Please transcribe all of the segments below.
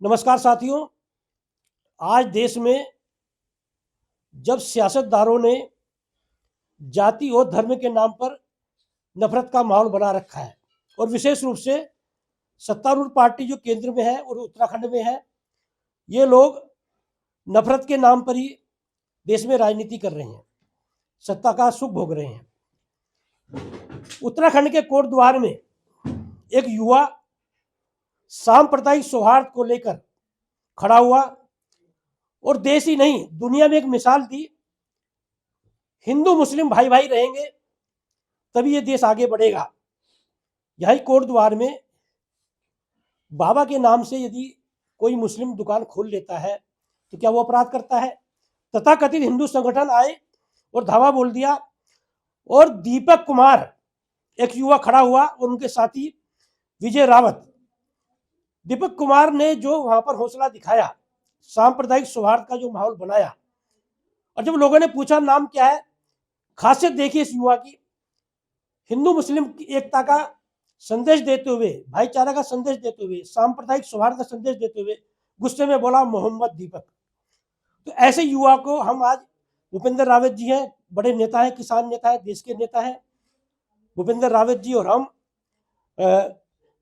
नमस्कार साथियों। आज देश में जब सियासतदारों ने जाति और धर्म के नाम पर नफरत का माहौल बना रखा है और विशेष रूप से सत्तारूढ़ पार्टी जो केंद्र में है और उत्तराखंड में है, ये लोग नफरत के नाम पर ही देश में राजनीति कर रहे हैं, सत्ता का सुख भोग रहे हैं। उत्तराखंड के कोटद्वार में एक युवा सांप्रदायिक सौहार्द को लेकर खड़ा हुआ और देश ही नहीं दुनिया में एक मिसाल दी। हिंदू मुस्लिम भाई भाई रहेंगे तभी ये देश आगे बढ़ेगा। यही कोटद्वार में बाबा के नाम से यदि कोई मुस्लिम दुकान खोल लेता है तो क्या वो अपराध करता है? तथाकथित हिंदू संगठन आए और धावा बोल दिया और दीपक कुमार एक युवा खड़ा हुआ और उनके साथी विजय रावत। दीपक कुमार ने जो वहां पर हौसला दिखाया, सांप्रदायिक सौहार्द का जो माहौल बनाया, और जब लोगों ने पूछा नाम क्या है, खासियत देखिए इस युवा की, हिंदू मुस्लिम की एकता का संदेश देते हुए, भाईचारा का संदेश देते हुए, सांप्रदायिक सौहार्द का संदेश देते हुए गुस्से में बोला मोहम्मद दीपक। तो ऐसे युवा को हम आज, भूपेंद्र रावत जी हैं, बड़े नेता हैं, किसान नेता है, देश के नेता है भूपेंद्र रावत जी, और हम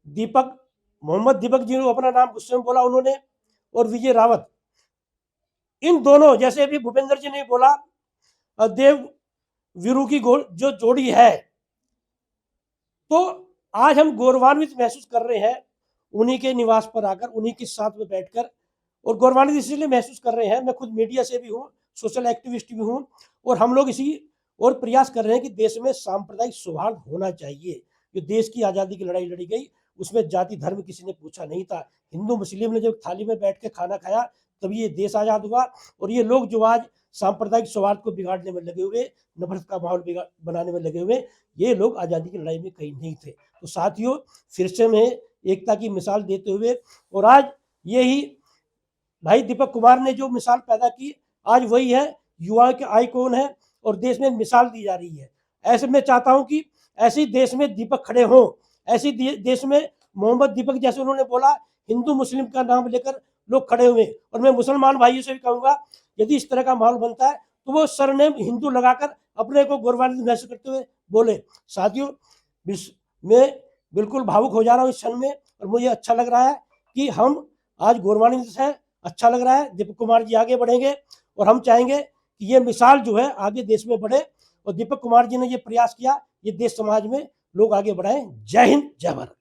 दीपक मोहम्मद दीपक जी ने अपना नाम गुस्से में बोला उन्होंने, और विजय रावत, इन दोनों, जैसे अभी भूपेंद्र जी ने बोला देव वीरू की जो जोड़ी है, तो आज हम गौरवान्वित महसूस कर रहे हैं उन्हीं के निवास पर आकर, उन्हीं के साथ में बैठकर, और गौरवान्वित इसलिए महसूस कर रहे हैं, मैं खुद मीडिया से भी हूँ, सोशल एक्टिविस्ट भी हूँ, और हम लोग इसी और प्रयास कर रहे हैं कि देश में सांप्रदायिक सौहार्द होना चाहिए। जो देश की आज़ादी की लड़ाई लड़ी गई उसमें जाति धर्म किसी ने पूछा नहीं था। हिंदू मुस्लिम ने जब थाली में बैठ के खाना खाया तभी ये देश आज़ाद हुआ। और ये लोग जो आज सांप्रदायिक सौहार्द को बिगाड़ने में लगे हुए, नफरत का माहौल बनाने में लगे हुए, ये लोग आज़ादी की लड़ाई में कहीं नहीं थे। तो साथियों, फिर से मैं एकता की मिसाल देते हुए, और आज यही भाई दीपक कुमार ने जो मिसाल पैदा की, आज वही है, युवा के आइकॉन है और देश में मिसाल दी जा रही है। ऐसे मैं चाहता हूं कि ऐसे देश में दीपक खड़े हों, ऐसी देश में मोहम्मद दीपक, जैसे उन्होंने बोला, हिंदू मुस्लिम का नाम लेकर लोग खड़े हुए। और मैं मुसलमान भाइयों से भी कहूंगा, यदि इस तरह का माहौल बनता है तो वो सरनेम हिंदू लगाकर अपने को गौरवान्वित महसूस करते हुए बोले। साथियों, मैं बिल्कुल भावुक हो जा रहा हूँ इस क्षण में, और मुझे अच्छा लग रहा है कि हम आज गौरवान्वित हैं। अच्छा लग रहा है, दीपक कुमार जी आगे बढ़ेंगे और हम चाहेंगे कि ये मिसाल जो है आगे देश में बढ़े, और दीपक कुमार जी ने ये प्रयास किया, ये देश समाज में लोग आगे बढ़ाएं। जय हिंद, जय भारत।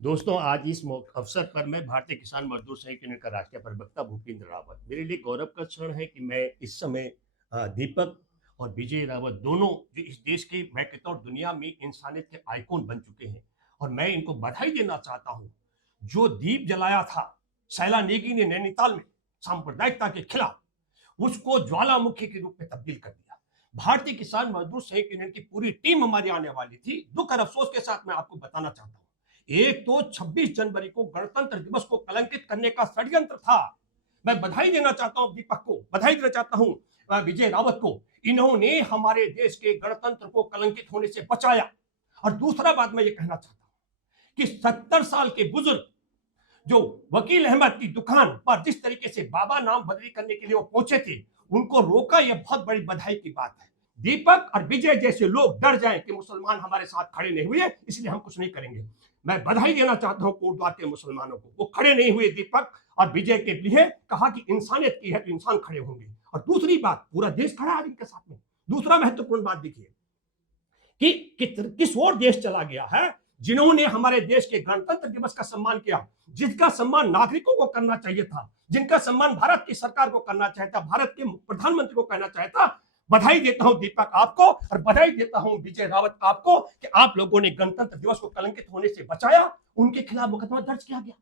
दोस्तों, आज इस अवसर पर मैं भारतीय किसान मजदूर संघ यूनियन का राष्ट्रीय प्रवक्ता भूपेंद्र रावत, मेरे लिए गौरव का क्षण है कि मैं इस समय दीपक और विजय रावत दोनों, जो इस देश के, मैं कहता हूँ दुनिया में इंसानियत के आइकॉन बन चुके हैं, और मैं इनको बधाई देना चाहता हूँ। जो दीप जलाया था शैला नेगी ने नैनीताल में सांप्रदायिकता के खिलाफ, उसको ज्वालामुखी के रूप में तब्दील कर दिया। भारतीय किसान मजदूर संघ यूनियन की पूरी टीम हमारी आने वाली थी। दुख और अफसोस के साथ मैं आपको बताना चाहता हूँ, एक तो 26 जनवरी को गणतंत्र दिवस को कलंकित करने का षड्यंत्र था। मैं बधाई देना चाहता हूं दीपक को, बधाई देना चाहता हूं विजय रावत को, इन्होंने हमारे देश के गणतंत्र को कलंकित होने से बचाया। और दूसरा बात मैं ये कहना चाहता हूं कि 70 साल के बुजुर्ग जो वकील अहमद की दुकान पर जिस तरीके से बाबा नाम बदली करने के लिए वो पहुंचे थे, उनको रोका, यह बहुत बड़ी बधाई की बात है। दीपक और विजय जैसे लोग डर जाएं कि मुसलमान हमारे साथ खड़े नहीं हुए इसलिए हम कुछ नहीं करेंगे, मैं बधाई देना चाहता हूं कोटद्वार के मुसलमानों को। वो खड़े नहीं हुए दीपक और विजय के लिए, कहा कि इंसानियत की है तो इंसान खड़े होंगे। और दूसरी बात, पूरा देश खड़ा है इनके साथ में। दूसरा महत्वपूर्ण बात देखिए कि किस ओर देश चला गया है, जिन्होंने हमारे देश के गणतंत्र दिवस का सम्मान किया, जिसका सम्मान नागरिकों को करना चाहिए था, जिनका सम्मान भारत की सरकार को करना चाहिए था, भारत के प्रधानमंत्री को करना चाहिए था। बधाई देता हूं दीपक आपको, और बधाई देता हूं विजय रावत आपको कि आप लोगों ने गणतंत्र दिवस को कलंकित होने से बचाया। उनके खिलाफ मुकदमा दर्ज किया गया,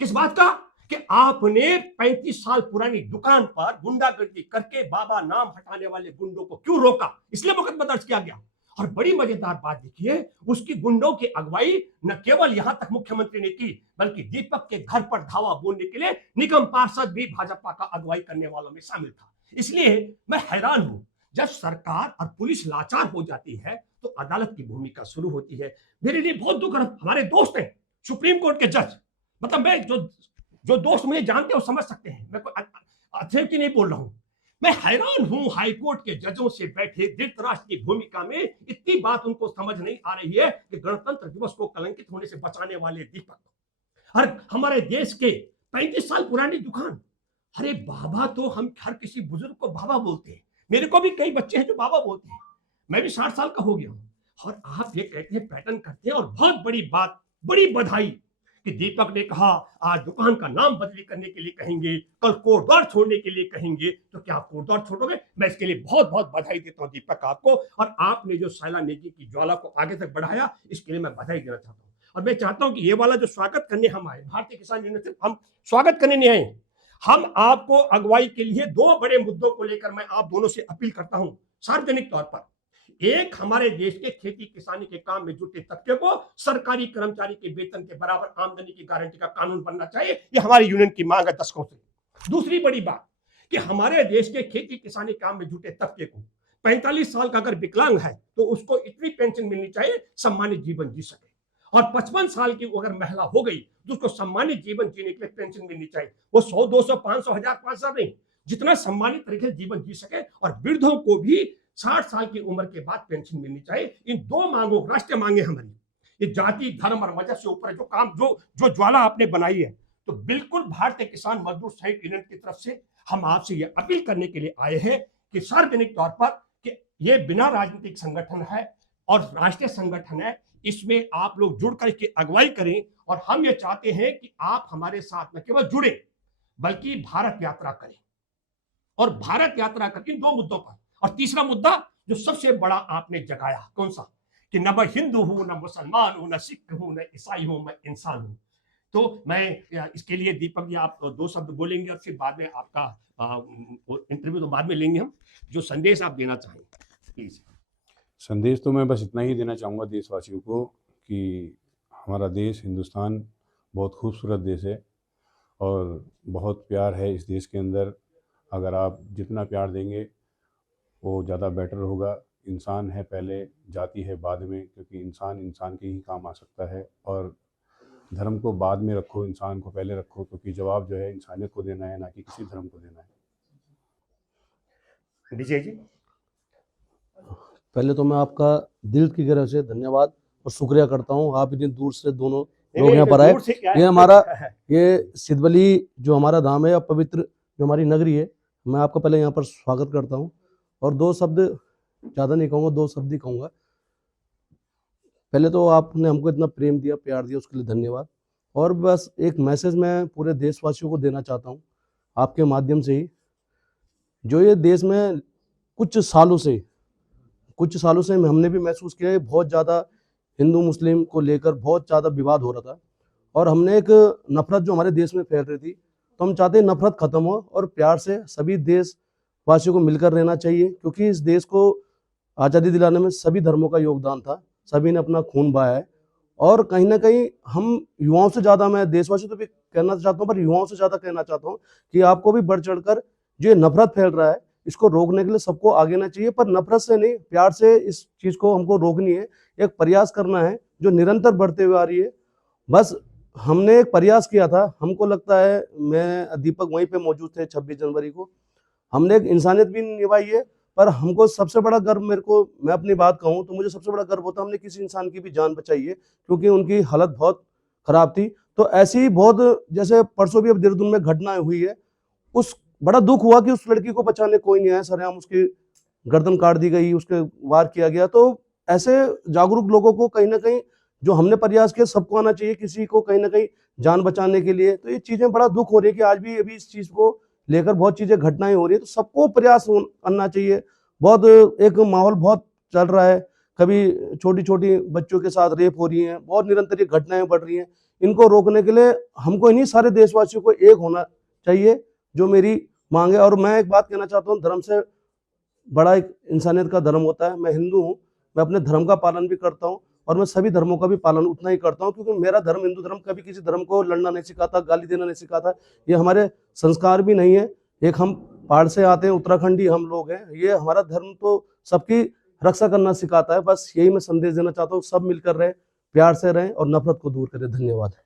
किस बात का? कि आपने 35 साल पुरानी दुकान पर गुंडागर्दी करके बाबा नाम हटाने वाले गुंडों को क्यों रोका, इसलिए मुकदमा दर्ज किया गया। और बड़ी मजेदार बात देखिए, उसकी गुंडों की अगुवाई न केवल यहां तक मुख्यमंत्री ने की, बल्कि दीपक के घर पर धावा बोलने के लिए निगम पार्षद भी भाजपा का अगुवाई करने वालों में शामिल था। इसलिए मैं हैरान हूं, जब सरकार और पुलिस लाचार हो जाती है तो अदालत की भूमिका शुरू होती है। मेरे लिए बहुत दुख, हमारे दोस्त हैं सुप्रीम कोर्ट के जज, मतलब मैं जो जो दोस्त मुझे जानते हो समझ सकते हैं, मैं कोई अथॉरिटी नहीं बोल रहा हूं। मैं हैरान हूं हाईकोर्ट के जजों से बैठे धृतराष्ट्र की भूमिका में इतनी बात उनको समझ नहीं आ रही है कि गणतंत्र दिवस को कलंकित होने से बचाने वाले दीपक हर हमारे देश के 35 साल पुरानी दुकान। अरे बाबा तो हम हर किसी बुजुर्ग को बाबा बोलते हैं, मेरे को भी कई बच्चे हैं जो बाबा बोलते हैं, मैं भी 60 साल का हो गया हूं। और आप ये कहते हैं पैटर्न करते हैं। और बहुत बड़ी बात, बड़ी बधाई कि दीपक ने कहा आज दुकान का नाम बदली करने के लिए कहेंगे, कल कोटद्वार छोड़ने के लिए कहेंगे, तो क्या आप कोटद्वार छोड़ोगे? मैं इसके लिए बहुत बहुत बधाई देता हूं दीपक आपको। और आपने जो साइला नेकी की ज्वाला को आगे तक बढ़ाया, इसके लिए मैं बधाई देना चाहता हूं। और मैं चाहता हूं कि ये वाला जो स्वागत करने हम आए, भारतीय किसान यूनियन से हम स्वागत करने नहीं आए, हम आपको अगुवाई के लिए 2 बड़े मुद्दों को लेकर मैं आप दोनों से अपील करता हूं सार्वजनिक तौर पर। एक, हमारे देश के खेती किसानी के काम में जुटे तबके को सरकारी कर्मचारी के वेतन के बराबर आमदनी की गारंटी का कानून बनना चाहिए, ये हमारी यूनियन की मांग है दशकों से। दूसरी बड़ी बात कि हमारे देश के खेती किसानी काम में जुटे तबके को 45 साल का अगर विकलांग है तो उसको इतनी पेंशन मिलनी चाहिए सम्मानित जीवन जी सके। और 55 साल की अगर महिला हो गई तो उसको सम्मानित जीवन जीने के लिए पेंशन मिलनी चाहिए। वो 100, 200, 500, 1000, 500 नहीं, जितना सम्मानित तरीके से जीवन जी सके। और वृद्धों को भी 60 साल की उम्र के बाद पेंशन मिलनी चाहिए। इन 2 मांगों, राष्ट्रीय मांगे हमारी, ये जाति धर्म और वजह से ऊपर जो काम जो ज्वाला आपने बनाई है, तो बिल्कुल भारतीय किसान मजदूर संघ यूनियन की तरफ से हम आपसे ये अपील करने के लिए आए हैं कि सार्वजनिक तौर पर कि ये बिना राजनीतिक संगठन है और राष्ट्रीय संगठन है, इसमें आप लोग जुड़कर इसकी अगुवाई करें। और हम ये चाहते हैं कि आप हमारे साथ न केवल जुड़े बल्कि भारत यात्रा करें, और भारत यात्रा करके 2 मुद्दों पर। और तीसरा मुद्दा जो सबसे बड़ा आपने जगाया, कौन सा? कि न मैं हिंदू हूं, न मुसलमान हूं, न सिख हूं, न ईसाई हूं, मैं इंसान हूं। तो मैं इसके लिए दीपक जी आप 2 शब्द बोलेंगे और फिर बाद में आपका इंटरव्यू तो बाद में लेंगे हम। जो संदेश आप देना चाहेंगे प्लीज। संदेश तो मैं बस इतना ही देना चाहूँगा देशवासियों को कि हमारा देश हिंदुस्तान बहुत खूबसूरत देश है और बहुत प्यार है इस देश के अंदर। अगर आप जितना प्यार देंगे वो ज़्यादा बेटर होगा। इंसान है पहले, जाति है बाद में, क्योंकि इंसान इंसान के ही काम आ सकता है। और धर्म को बाद में रखो, इंसान को पहले रखो, क्योंकि जवाब जो है इंसानियत को देना है, ना कि किसी धर्म को देना है। विजय जी, पहले तो मैं आपका दिल की गहराई से धन्यवाद और शुक्रिया करता हूँ। आप इतनी दूर से दोनों लोग यहाँ पर आए। ये हमारा ये सिद्धबली जो हमारा धाम है, पवित्र जो हमारी नगरी है, मैं आपका पहले यहाँ पर स्वागत करता हूँ। और 2 शब्द, ज़्यादा नहीं कहूँगा, 2 शब्द ही कहूँगा। पहले तो आपने हमको इतना प्रेम दिया, प्यार दिया, उसके लिए धन्यवाद। और बस एक मैसेज मैं पूरे देशवासियों को देना चाहता हूँ आपके माध्यम से ही। जो ये देश में कुछ सालों से हमने भी महसूस किया है, बहुत ज़्यादा हिंदू मुस्लिम को लेकर बहुत ज़्यादा विवाद हो रहा था और हमने एक नफरत जो हमारे देश में फैल रही थी, तो हम चाहते हैं नफरत खत्म हो और प्यार से सभी देशवासियों को मिलकर रहना चाहिए। क्योंकि इस देश को आज़ादी दिलाने में सभी धर्मों का योगदान था, सभी ने अपना खून बहाया है। और कहीं ना कहीं हम युवाओं से ज़्यादा, मैं देशवासियों तो भी कहना चाहता हूँ पर युवाओं से ज़्यादा कहना चाहता हूँ कि आपको भी बढ़ चढ़कर जो ये नफरत फैल रहा है इसको रोकने के लिए सबको आगे आना चाहिए। पर नफरत से नहीं, प्यार से इस चीज़ को हमको रोकनी है, एक प्रयास करना है जो निरंतर बढ़ते हुए आ रही है। बस हमने एक प्रयास किया था, हमको लगता है, मैं दीपक वहीं पे मौजूद थे 26 जनवरी को, हमने एक इंसानियत भी निभाई है। पर हमको सबसे बड़ा गर्व, मैं अपनी बात कहूँ तो मुझे सबसे बड़ा गर्व होता है हमने किसी इंसान की भी जान बचाई है, क्योंकि उनकी हालत बहुत खराब थी। तो ऐसी ही बहुत, जैसे परसों भी अब देहरादून में घटना हुई है, उस बड़ा दुख हुआ कि उस लड़की को बचाने कोई नहीं आया, सरेआम उसकी गर्दन काट दी गई, उसके वार किया गया। तो ऐसे जागरूक लोगों को कहीं ना कहीं जो हमने प्रयास किया, सबको आना चाहिए किसी को कहीं ना कहीं जान बचाने के लिए। तो ये चीज़ें बड़ा दुख हो रही है कि आज भी अभी इस चीज़ को लेकर बहुत चीज़ें घटनाएं हो रही है, तो सबको प्रयास करना चाहिए। बहुत एक माहौल बहुत चल रहा है, कभी छोटी छोटी बच्चों के साथ रेप हो रही हैं, बहुत निरंतर ये घटनाएं बढ़ रही हैं। इनको रोकने के लिए हमको इन्हीं सारे देशवासियों को एक होना चाहिए, जो मेरी मांग है। और मैं एक बात कहना चाहता हूँ, धर्म से बड़ा एक इंसानियत का धर्म होता है। मैं हिंदू हूँ, मैं अपने धर्म का पालन भी करता हूँ और मैं सभी धर्मों का भी पालन उतना ही करता हूँ, क्योंकि मेरा धर्म, हिंदू धर्म, कभी किसी धर्म को लड़ना नहीं सिखाता, गाली देना नहीं सिखाता। ये हमारे संस्कार भी नहीं है। एक हम पहाड़ से आते हैं, उत्तराखंडी हम लोग हैं, ये हमारा धर्म तो सबकी रक्षा करना सिखाता है। बस यही मैं संदेश देना चाहता हूँ, सब मिलकर रहें, प्यार से रहें और नफरत को दूर करें। धन्यवाद।